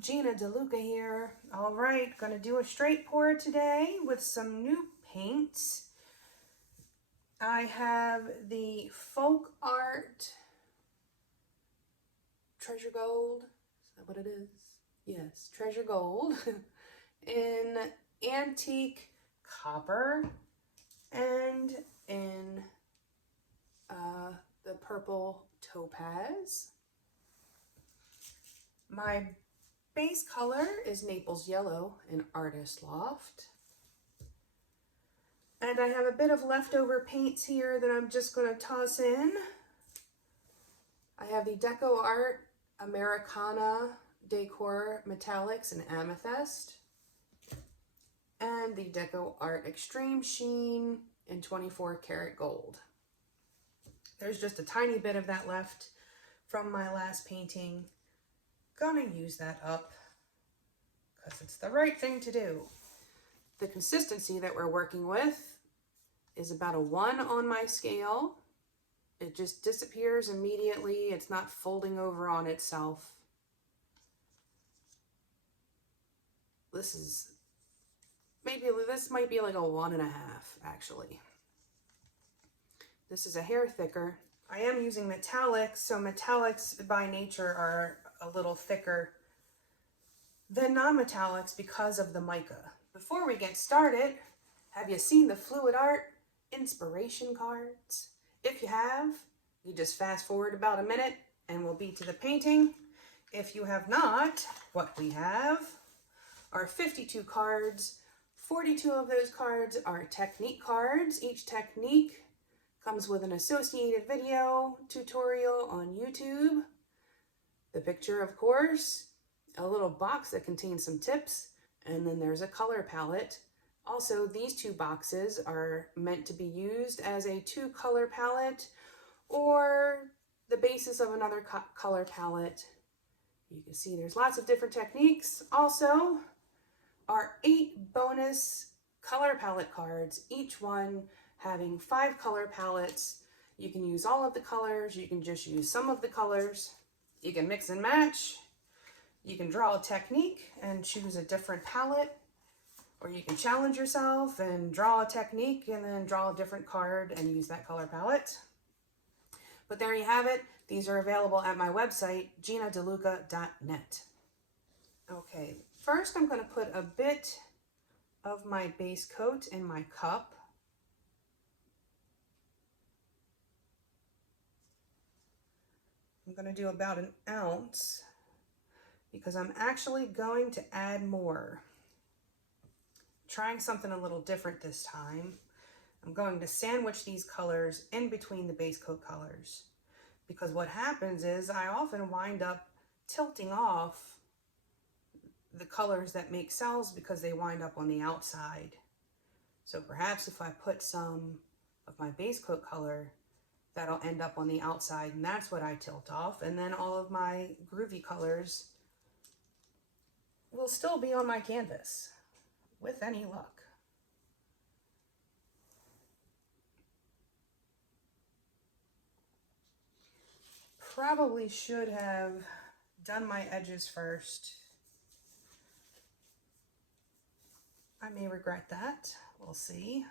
Gina DeLuca here. All right, gonna do a straight pour today with some new paints. I have the Folk Art Treasure Gold. Is that what it is? Yes, Treasure Gold in antique copper and in the purple topaz. My base color is Naples Yellow in Artist Loft. And I have a bit of leftover paints here that I'm just going to toss in. I have the DecoArt Americana Decor Metallics in Amethyst. And the DecoArt Extreme Sheen in 24 karat gold. There's just a tiny bit of that left from my last painting. Gonna use that up because it's the right thing to do. The consistency that we're working with is about a 1 on my scale. It just disappears immediately. It's not folding over on itself. This might be like a 1.5 actually. This is a hair thicker. I am using metallics, so metallics by nature are a little thicker than non-metallics because of the mica. Before we get started, have you seen the Floetrol inspiration cards? If you have, you just fast forward about a minute and we'll be to the painting. If you have not, what we have are 52 cards. 42 of those cards are technique cards. Each technique comes with an associated video tutorial on YouTube. The picture, of course, a little box that contains some tips, and then there's a color palette. Also, these 2 boxes are meant to be used as a 2-color palette or the basis of another color palette. You can see there's lots of different techniques. Also, are 8 bonus color palette cards, each one having 5 color palettes. You can use all of the colors, you can just use some of the colors. You can mix and match. You can draw a technique and choose a different palette, or you can challenge yourself and draw a technique and then draw a different card and use that color palette. But there you have it. These are available at my website, ginadeluca.net. Okay, first I'm going to put a bit of my base coat in my cup. I'm going to do about 1 ounce because I'm actually going to add more. Trying something a little different this time. I'm going to sandwich these colors in between the base coat colors because what happens is I often wind up tilting off the colors that make cells because they wind up on the outside. So perhaps if I put some of my base coat color, that'll end up on the outside, and that's what I tilt off. And then all of my groovy colors will still be on my canvas with any luck. Probably should have done my edges first. I may regret that. We'll see.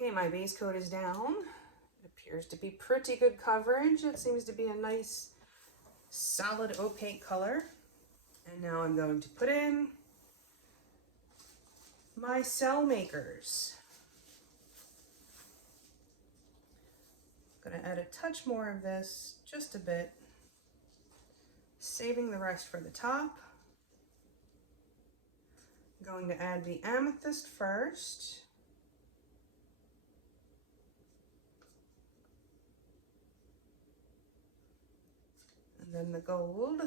Okay, my base coat is down. It appears to be pretty good coverage. It seems to be a nice, solid, opaque color. And now I'm going to put in my cell makers. I'm going to add a touch more of this, just a bit, saving the rest for the top. I'm going to add the amethyst first. And then the gold.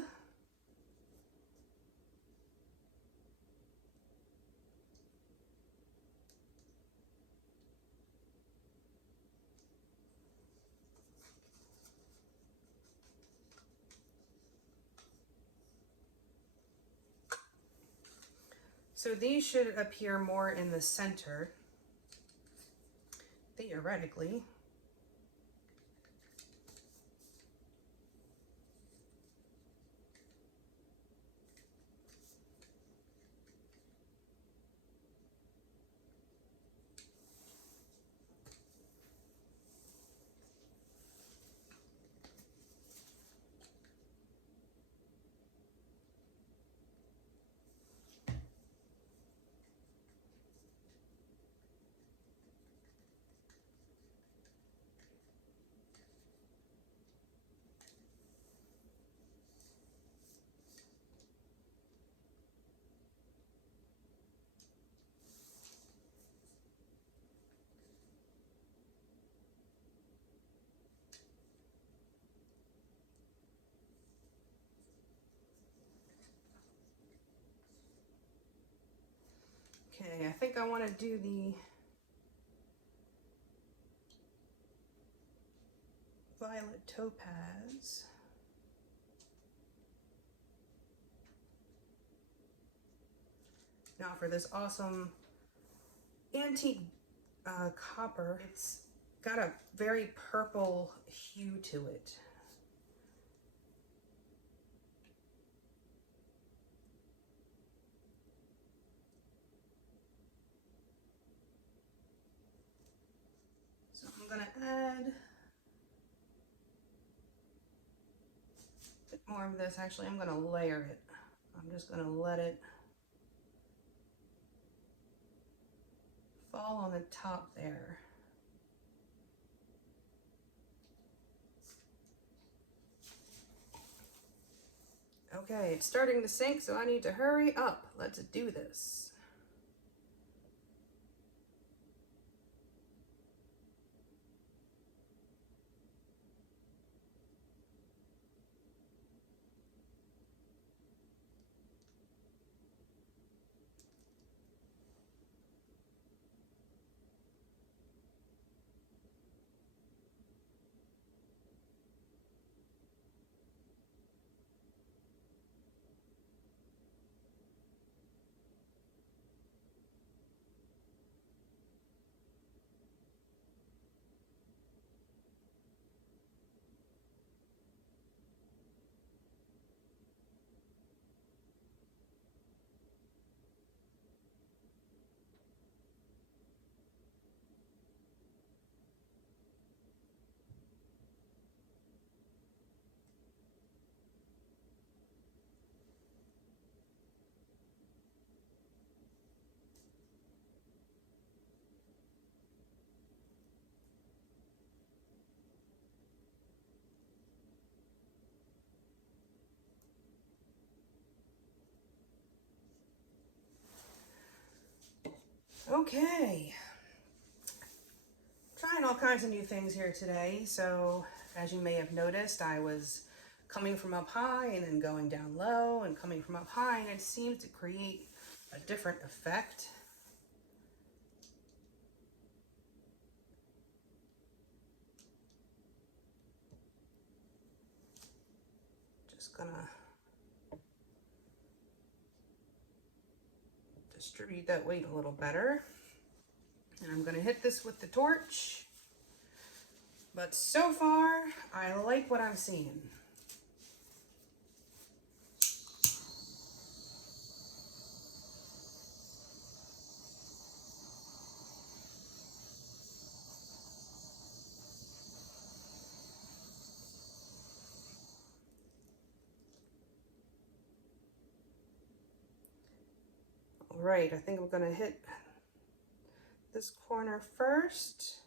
So these should appear more in the center, theoretically. Okay, I think I want to do the violet topaz. Now for this awesome antique copper, it's got a very purple hue to it. So I'm gonna add a bit more of this. Actually, I'm gonna layer it. I'm just gonna let it fall on the top there. Okay, it's starting to sink, so I need to hurry up. Let's do this. Okay, trying all kinds of new things here today. So as you may have noticed, I was coming from up high and then going down low and coming from up high, and it seems to create a different effect. Just gonna distribute that weight a little better. And I'm gonna hit this with the torch. But so far, I like what I'm seeing. All right, I think I'm gonna hit this corner first.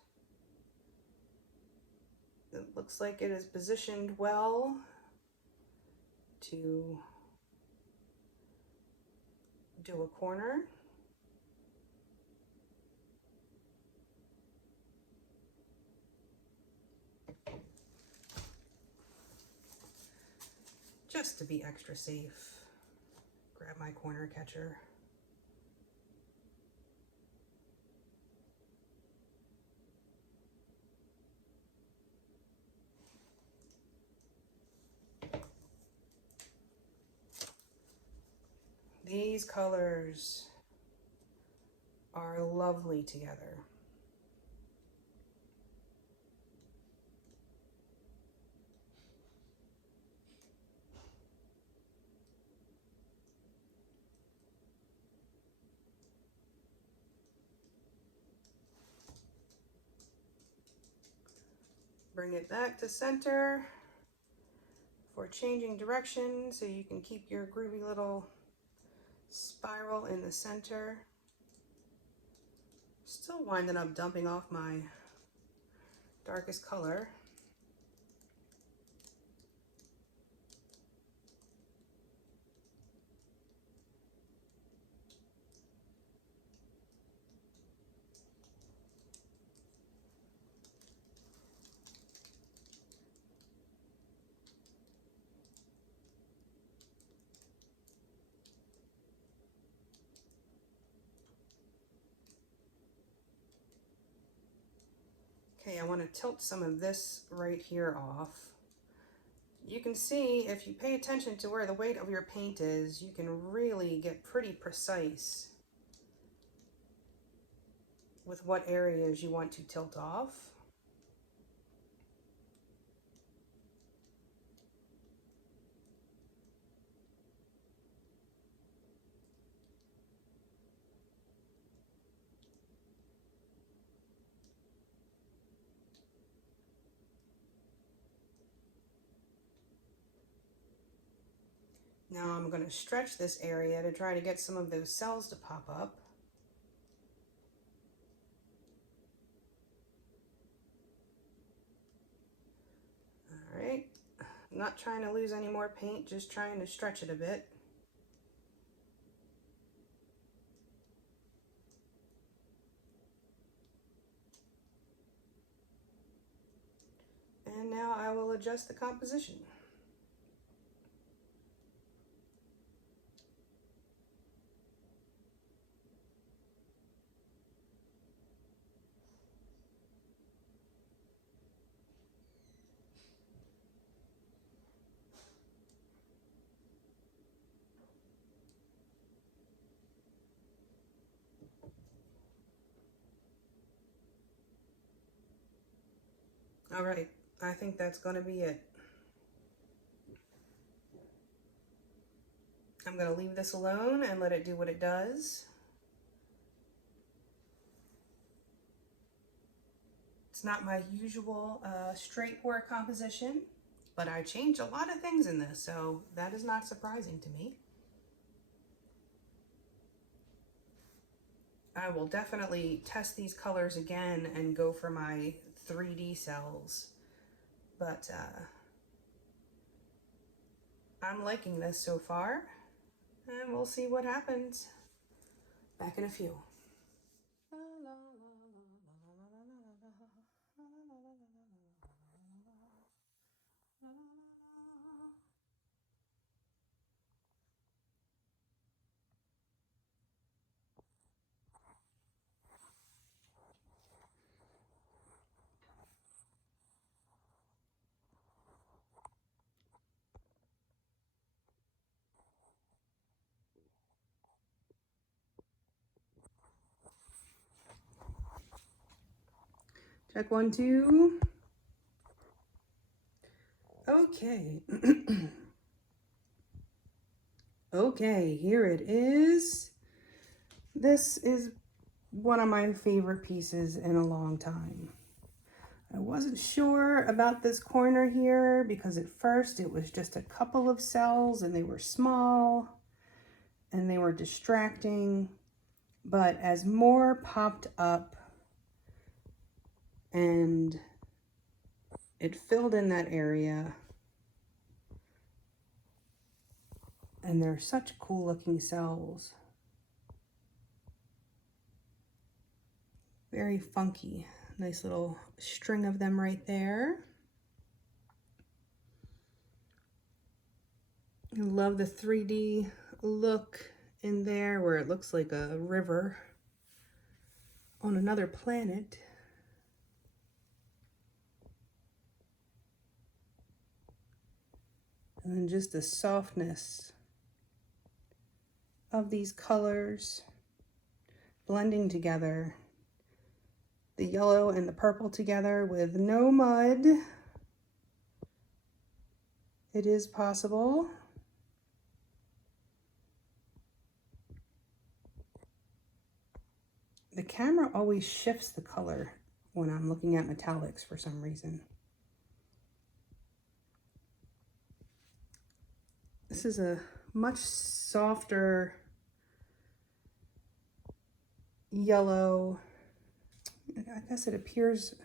It looks like it is positioned well to do a corner. Just to be extra safe, grab my corner catcher. These colors are lovely together. Bring it back to center for changing direction so you can keep your groovy little spiral in the center. Still winding up dumping off my darkest color. Okay, I want to tilt some of this right here off. You can see if you pay attention to where the weight of your paint is, you can really get pretty precise with what areas you want to tilt off. Now I'm going to stretch this area to try to get some of those cells to pop up. All right, I'm not trying to lose any more paint, just trying to stretch it a bit. And now I will adjust the composition. All right, I think that's going to be it. I'm going to leave this alone and let it do what it does. It's not my usual straight pour composition, but I changed a lot of things in this, so that is not surprising to me. I will definitely test these colors again and go for my 3D cells, but I'm liking this so far, and we'll see what happens. Back in a few. Check 1, 2. Okay. Okay, here it is. This is one of my favorite pieces in a long time. I wasn't sure about this corner here because at first it was just a couple of cells and they were small and they were distracting. But as more popped up and it filled in that area, and they're such cool looking cells. Very funky. Nice little string of them right there. I love the 3D look in there where it looks like a river on another planet. And then just the softness of these colors blending together. The yellow and the purple together with no mud. It is possible. The camera always shifts the color when I'm looking at metallics for some reason. This is a much softer yellow. I guess it appears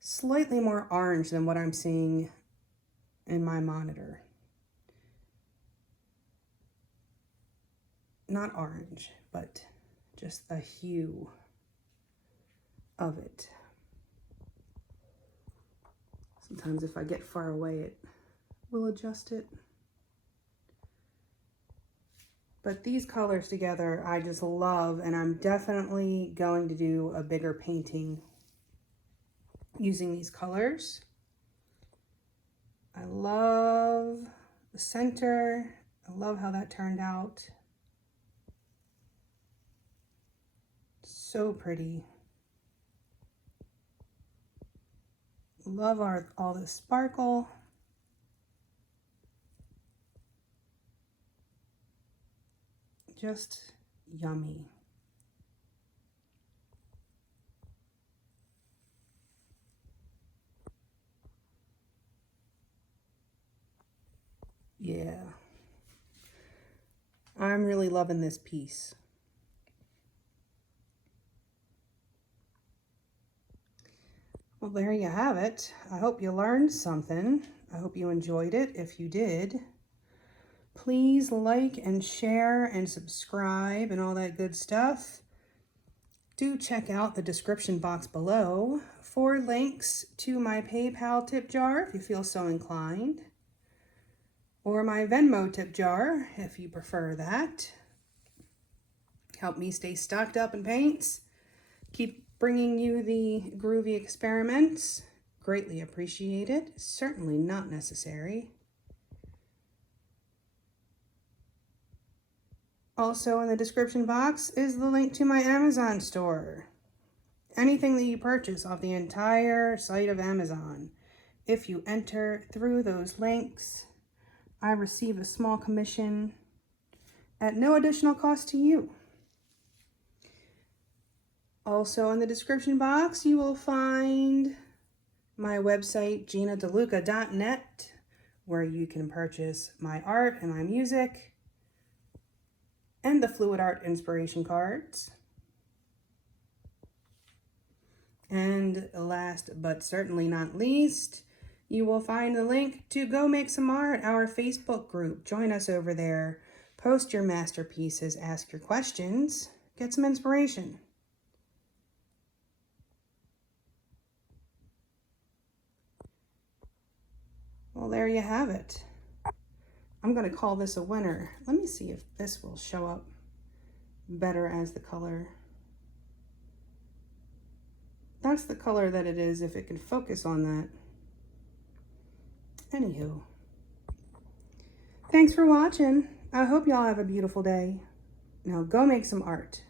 slightly more orange than what I'm seeing in my monitor. Not orange, but just a hue of it. Sometimes if I get far away, it will adjust it. But these colors together, I just love, and I'm definitely going to do a bigger painting using these colors. I love the center. I love how that turned out. So pretty. Love all the sparkle. Just yummy. Yeah. I'm really loving this piece. Well, there you have it. I hope you learned something. I hope you enjoyed it. If you did, please like and share and subscribe and all that good stuff. Do check out the description box below for links to my PayPal tip jar if you feel so inclined, or my Venmo tip jar if you prefer that. Help me stay stocked up in paints. Keep bringing you the groovy experiments. Greatly appreciated. Certainly not necessary. Also in the description box is the link to my Amazon store. Anything that you purchase off the entire site of Amazon, if you enter through those links, I receive a small commission at no additional cost to you. Also in the description box, you will find my website, ginadeluca.net, where you can purchase my art and my music and the fluid art inspiration cards. And last but certainly not least, you will find the link to Go Make Some Art, our Facebook group. Join us over there. Post your masterpieces, ask your questions, get some inspiration. Well, there you have it. I'm going to call this a winner. Let me see if this will show up better as the color. That's the color that it is, if it can focus on that. Anywho, thanks for watching. I hope y'all have a beautiful day. Now go make some art.